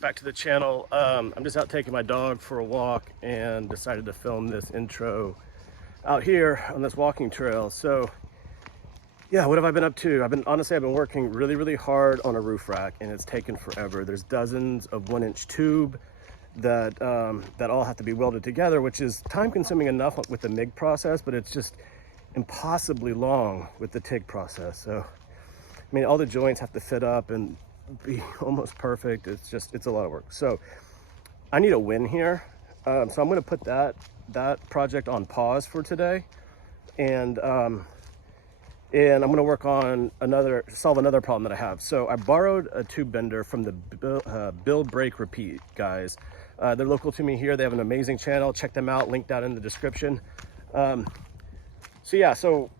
back to the channel. I'm just out taking my dog for a walk and decided to film this intro out here on this walking trail. So yeah, what have I been up to? Honestly, I've been working really hard on a roof rack, and it's taken forever. There's dozens of 1-inch tube that that all have to be welded together, which is time consuming enough with the MIG process, but it's just impossibly long with the TIG process. So I mean, all the joints have to fit up and be almost perfect. It's a lot of work. So I need a win here. So I'm going to put that project on pause for today, and I'm going to work on solve another problem that I have. So I borrowed a tube bender from the Build, Break, Repeat guys. They're local to me here. They have an amazing channel. Check them out. Link down in the description. So yeah, so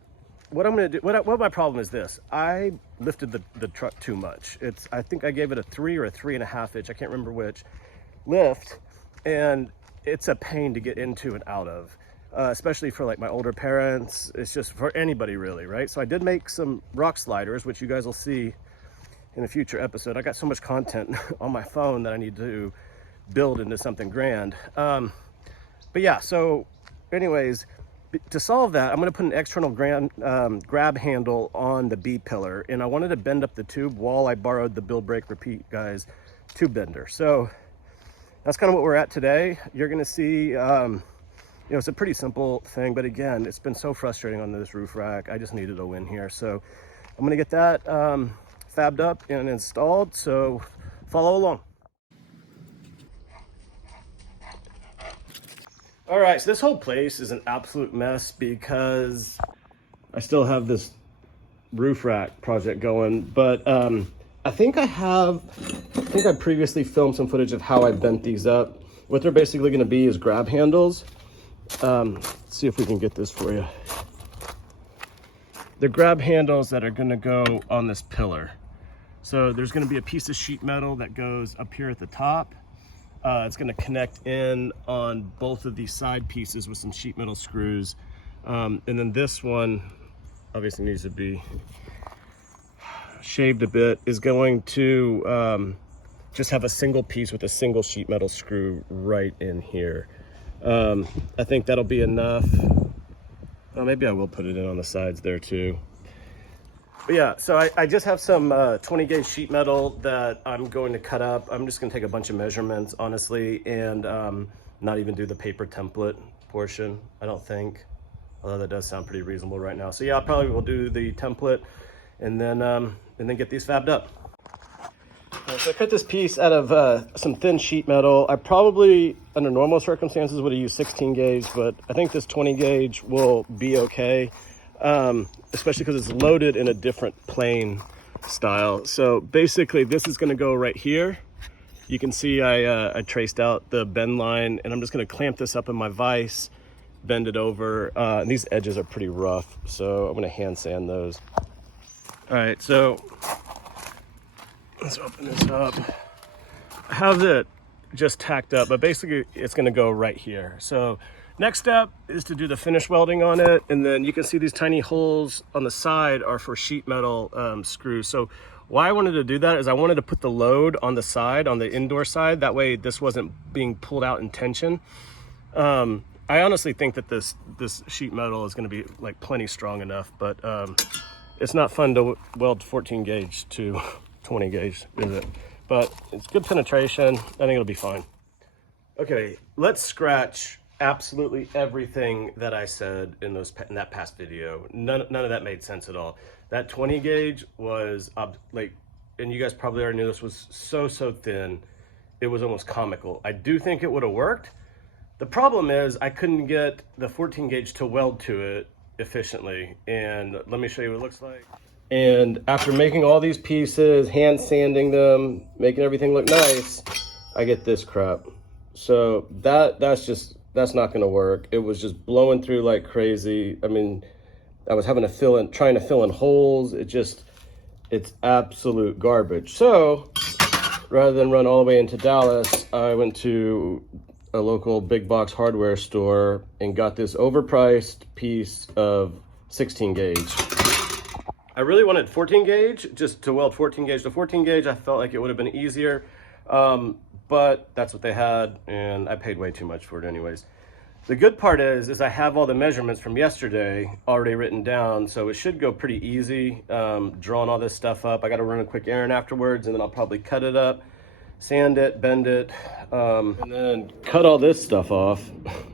what I'm going to do, what my problem is this: I lifted the truck too much. I think I gave it a 3 or a 3.5 inch, I can't remember which, lift, and it's a pain to get into and out of, especially for like my older parents. It's just for anybody really, right? So I did make some rock sliders, which you guys will see in a future episode. I got so much content on my phone that I need to build into something grand. But yeah, so anyways, to solve that, I'm going to put an external grab handle on the B pillar, and I wanted to bend up the tube while I borrowed the Build, Break, Repeat guys tube bender. So that's kind of what we're at today. You're going to see, you know, it's a pretty simple thing, but again, it's been so frustrating on this roof rack. I just needed a win here. So I'm going to get that fabbed up and installed. So follow along. All right, so this whole place is an absolute mess because I still have this roof rack project going, but I think I previously filmed some footage of how I bent these up. What they're basically gonna be is grab handles. Let's see if we can get this for you. They're grab handles that are gonna go on this pillar. So there's gonna be a piece of sheet metal that goes up here at the top. It's going to connect in on both of these side pieces with some sheet metal screws. And then this one obviously needs to be shaved a bit, is going to just have a single piece with a single sheet metal screw right in here. I think that'll be enough. Oh, maybe I will put it in on the sides there too. But yeah, so I just have some 20 gauge sheet metal that I'm going to cut up. I'm just going to take a bunch of measurements, honestly, and not even do the paper template portion, I don't think. Although that does sound pretty reasonable right now. So yeah, I probably will do the template and then get these fabbed up. So I cut this piece out of some thin sheet metal. I probably, under normal circumstances, would have used 16 gauge, but I think this 20 gauge will be okay. Especially because it's loaded in a different plane style. So basically this is going to go right here. You can see I traced out the bend line, and I'm just going to clamp this up in my vise, bend it over. And these edges are pretty rough, so I'm going to hand sand those. All right, so let's open this up. I have it just tacked up, but basically it's going to go right here. So next step is to do the finish welding on it, and then you can see these tiny holes on the side are for sheet metal screws. So why I wanted to do that is I wanted to put the load on the side, on the indoor side. That way this wasn't being pulled out in tension. I honestly think that this sheet metal is going to be like plenty strong enough, but it's not fun to weld 14 gauge to 20 gauge, is it? But it's good penetration. I think it'll be fine. Okay, let's scratch absolutely everything that I said in that past video. None of that made sense at all. That 20 gauge was like, and you guys probably already knew this, was so thin, it was almost comical. I do think it would have worked. The problem is I couldn't get the 14 gauge to weld to it efficiently, and let me show you what it looks like. And after making all these pieces, hand sanding them, making everything look nice, I get this crap. So that's not going to work. It was just blowing through like crazy. I mean, I was having to trying to fill in holes. It's absolute garbage. So rather than run all the way into Dallas, I went to a local big box hardware store and got this overpriced piece of 16 gauge. I really wanted 14 gauge, just to weld 14 gauge to 14 gauge. I felt like it would have been easier. but that's what they had, and I paid way too much for it anyways. The good part is I have all the measurements from yesterday already written down, so it should go pretty easy drawing all this stuff up. I got to run a quick errand afterwards, and then I'll probably cut it up, sand it, bend it, and then cut all this stuff off.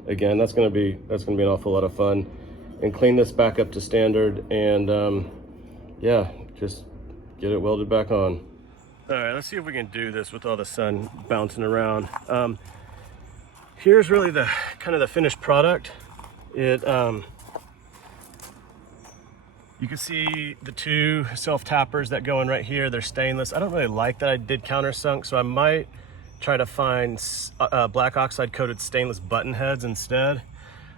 Again, that's gonna be an awful lot of fun, and clean this back up to standard, and yeah, just get it welded back on. All right, let's see if we can do this with all the sun bouncing around. Here's really the kind of the finished product. You can see the two self tappers that go in right here. They're stainless. I don't really like that I did countersunk, so I might try to find black oxide coated stainless button heads instead.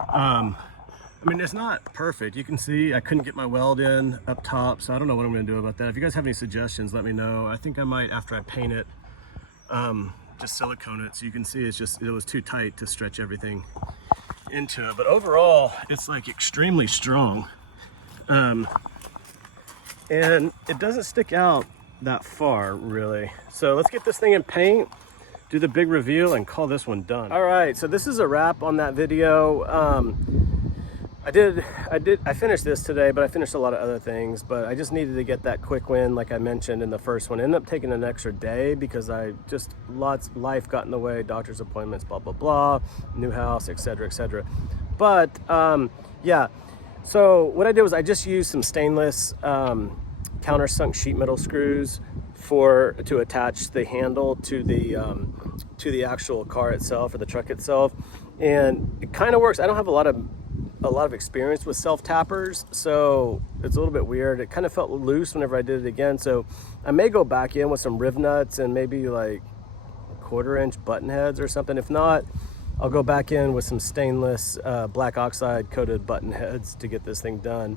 I mean, it's not perfect. You can see I couldn't get my weld in up top, so I don't know what I'm gonna do about that. If you guys have any suggestions, let me know. I think I might, after I paint it, just silicone it, so you can see it was too tight to stretch everything into it. But overall, it's like extremely strong. And it doesn't stick out that far, really. So let's get this thing in paint, do the big reveal, and call this one done. All right, so this is a wrap on that video. I finished this today, but I finished a lot of other things, but I just needed to get that quick win, like I mentioned in the first one. It ended up taking an extra day because life got in the way, doctor's appointments, blah, blah, blah, new house, etc., etc. But yeah, so what I did was I just used some stainless countersunk sheet metal screws to attach the handle to the actual car itself, or the truck itself, and it kind of works. I don't have a lot of experience with self tappers, so it's a little bit weird. It kind of felt loose whenever I did it again, so I may go back in with some riv nuts and maybe like 1/4 inch button heads or something. If not, I'll go back in with some stainless black oxide coated button heads to get this thing done.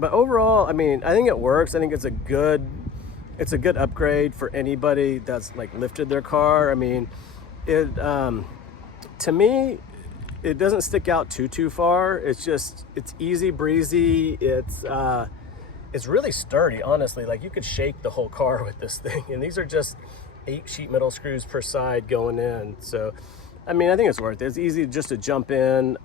But overall, I mean, I think it works. I think it's a good upgrade for anybody that's like lifted their car. I mean, to me, it doesn't stick out too far. It's easy breezy. It's really sturdy, honestly. Like, you could shake the whole car with this thing, and these are just 8 sheet metal screws per side going in. So I mean, I think it's worth it. It's easy just to jump in.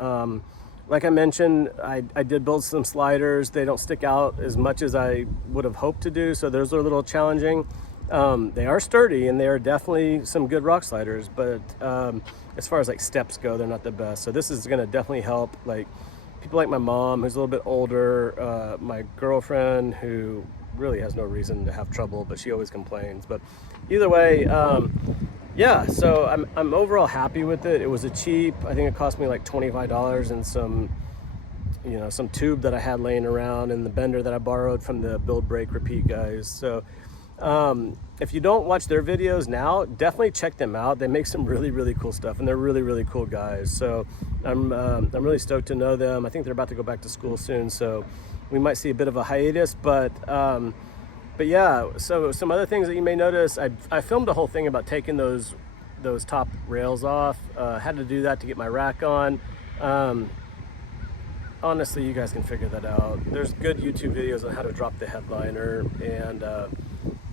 Like I mentioned, I did build some sliders. They don't stick out as much as I would have hoped to do, so those are a little challenging. They are sturdy, and they are definitely some good rock sliders, but as far as like steps go, they're not the best. So this is gonna definitely help like people like my mom, who's a little bit older, my girlfriend, who really has no reason to have trouble, but she always complains. But either way, yeah, so I'm overall happy with it. It was cheap. I think it cost me like $25 and some tube that I had laying around, and the bender that I borrowed from the Build Break Repeat guys. So if you don't watch their videos now, definitely check them out. They make some really cool stuff, and they're really cool guys. So I'm really stoked to know them. I think they're about to go back to school soon, so we might see a bit of a hiatus, but yeah. So some other things that you may notice, I filmed a whole thing about taking those top rails off. Had to do that to get my rack on. Honestly, you guys can figure that out. There's good YouTube videos on how to drop the headliner and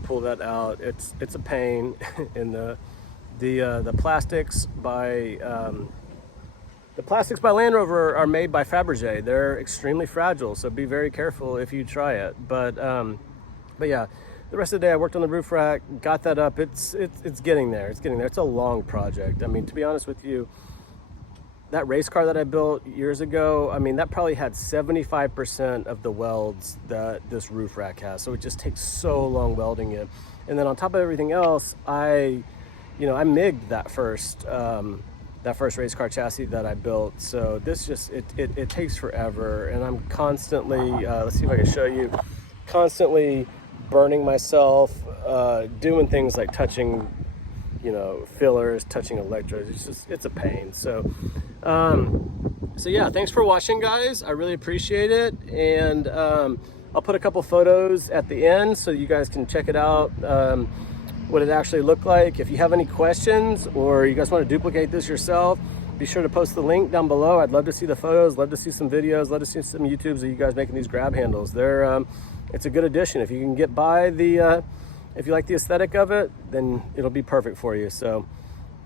pull that out. It's a pain. And the plastics by Land Rover are made by Fabergé. They're extremely fragile, so be very careful if you try it. But yeah, the rest of the day I worked on the roof rack, got that up. It's getting there. It's a long project. I mean, to be honest with you, that race car that I built years ago, I mean, that probably had 75% of the welds that this roof rack has. So it just takes so long welding it. And then on top of everything else, I MIG'd that first race car chassis that I built. So this it takes forever, and I'm constantly, let's see if I can show you, constantly burning myself, doing things like touching, fillers, touching electrodes. It's a pain. So yeah, thanks for watching, guys. I really appreciate it. And I'll put a couple photos at the end so you guys can check it out, what it actually looked like. If you have any questions, or you guys want to duplicate this yourself, be sure to post the link down below. I'd love to see the photos, love to see some videos, love to see some YouTubes of you guys making these grab handles. It's a good addition. If you can get by the if you like the aesthetic of it, then it'll be perfect for you. So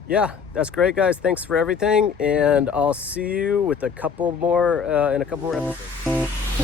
yeah, that's great, guys. Thanks for everything, and I'll see you with a couple more in a couple more episodes.